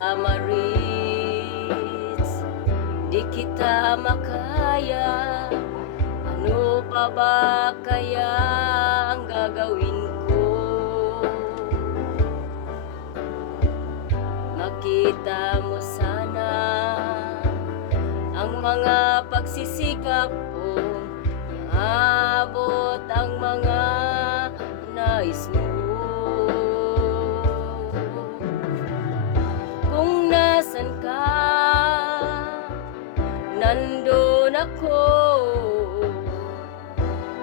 Maris, di kita makaya. Ano pa ba kaya ang gagawin ko? Makita mo sana ang mga pagsisikap ko, maabot ang mga nais mo. Kung nasan ka, nandun ako.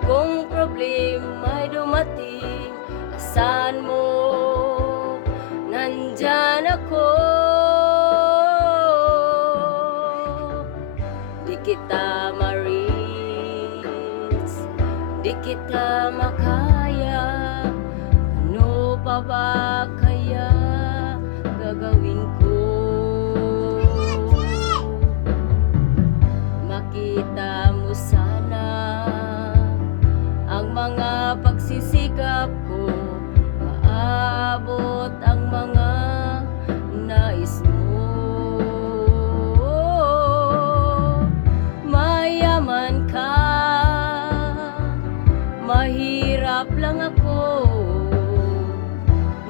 Kung problema'y dumating, asahan mo, nandyan ako. Di kita ma-reach, di kita makaya. Ano pa ba kaya gagawin ko? Makita mo sana ang mga pagsisikap ko, maabot ang mga nais mo. Mayaman ka, mahirap lang ako.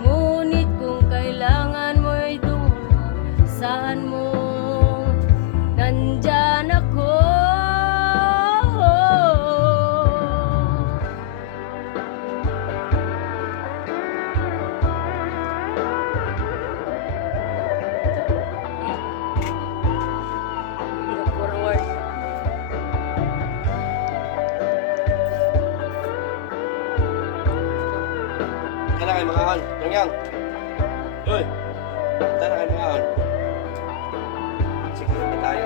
Ngunit kung kailangan mo'y tulong, saan mo, nandyan ako. Forward. Tara kayo mga ahon. Yang. Uy. Tara kayo mga ahon. Sige, hindi tayo.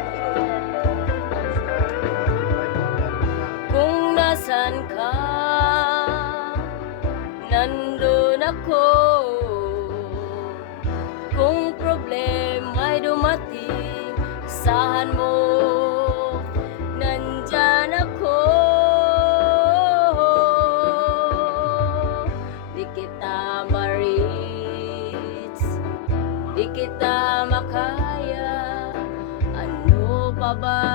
Kung nasan ka, nandun ako. Kung problema'y dumating, asahan mo, nandyan ako. Di kita ma-reach, di kita makaya. Ano pa ba